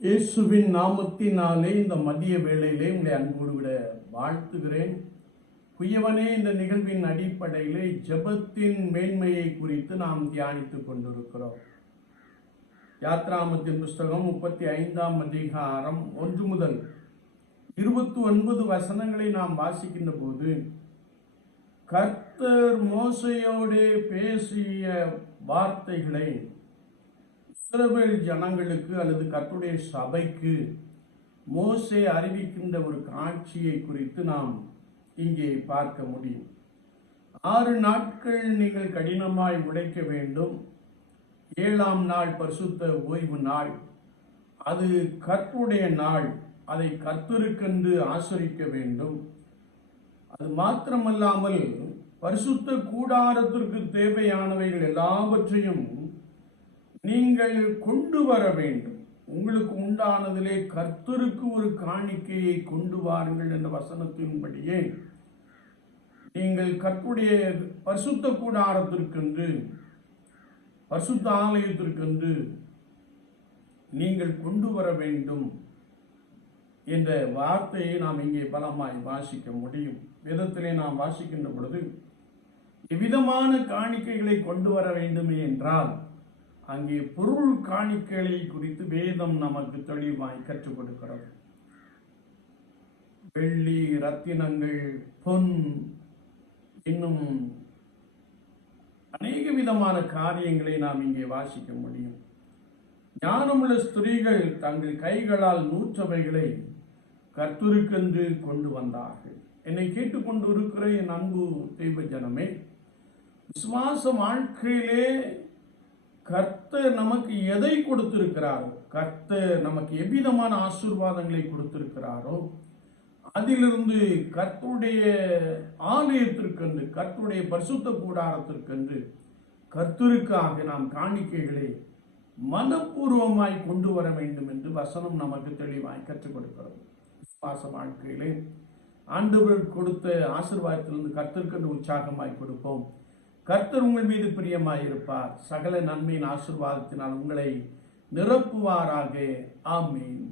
இயேசுவின் நாமத்தினாலே இந்த மதிய வேளையிலே உங்களை அன்போடு விட வாழ்த்துகிறேன். குயவனே இந்த நிகழ்வின் அடிப்படையிலே ஜெபத்தின் மேன்மையை குறித்து நாம் தியானித்துக் கொண்டிருக்கிறோம். யாத்ராமத்தின் புஸ்தகம் முப்பத்தி ஐந்தாம் அதிகாரம் ஒன்று முதல் இருபத்தி ஒன்பது வசனங்களை நாம் வாசிக்கின்ற போது கர்த்தர் மோசையோடு பேசிய வார்த்தைகளை இஸ்ரவேல் ஜனங்களுக்கு அல்லது கற்றுடைய சபைக்கு மோசே அறிவிக்கின்ற ஒரு காட்சியை குறித்து நாம் இங்கே பார்க்க முடியும். ஆறு நாட்கள் நீங்கள் கடினமாய் உழைக்க வேண்டும். ஏழாம் நாள் பரிசுத்த ஓய்வு நாள். அது கற்புடைய நாள். அதை கர்த்தருக்கென்று ஆசரிக்க வேண்டும். அது மாத்திரமல்லாமல் பரிசுத்த கூடாரத்திற்கு தேவையானவைகள் எல்லாவற்றையும் நீங்கள் கொண்டு வர வேண்டும். உங்களுக்கு உண்டானதிலே கர்த்தருக்கு ஒரு காணிக்கையை கொண்டு வாருங்கள் என்ற வசனத்தின்படியே நீங்கள் கற்புடைய பரிசுத்த கூடாரத்திற்கென்று பரிசுத்த ஆலயத்திற்கென்று நீங்கள் கொண்டு வர வேண்டும் என்ற வார்த்தையை நாம் இங்கே பலமாய் வாசிக்க முடியும். விதத்திலே நாம் வாசிக்கின்ற பொழுது எவ்விதமான காணிக்கைகளை கொண்டு வர வேண்டுமே என்றால் அங்கே பொருள் காணிக்கைகளை குறித்து வேதம் நமக்கு தெளிவாய் கற்றுக் கொடுக்கிறது வெள்ளி ரத்தினங்கள் பொன் இன்னும் அநேக விதமான காரியங்களை நாம் இங்கே வாசிக்க முடியும். ஞானமுள்ள ஸ்திரீகள் தங்கள் கைகளால் நூற்றவைகளை கர்த்தருக்கென்று கொண்டு வந்தார்கள். என்னை கேட்டுக்கொண்டு இருக்கிற என் அன்பு தெய்வ ஜனமே விசுவாச வாழ்க்கையிலே கர்த்தர் நமக்கு எதை கொடுத்திருக்கிறாரோ கர்த்தர் நமக்கு எவ்விதமான ஆசீர்வாதங்களை கொடுத்திருக்கிறாரோ அதிலிருந்து கர்த்தருடைய ஆலயத்திற்கென்று கர்த்தருடைய பரிசுத்த கூடாரத்திற்கென்று கர்த்தருக்காக நாம் காணிக்கைகளை மனப்பூர்வமாய் கொண்டு வர வேண்டும் என்று வசனம் நமக்கு தெளிவாய் கற்றுக் கொடுக்கிறது விசுவாச வாழ்க்கையிலே ஆண்டவர் கொடுத்த ஆசீர்வாதத்திலிருந்து கர்த்தருக்கென்று உற்சாகமாய் கொடுப்போம். கர்த்தர் உங்கள் மீது பிரியமாயிருப்பார். சகல நன்மையின் ஆசீர்வாதத்தினால் உங்களை நிரப்புவாராக. ஆமீன்.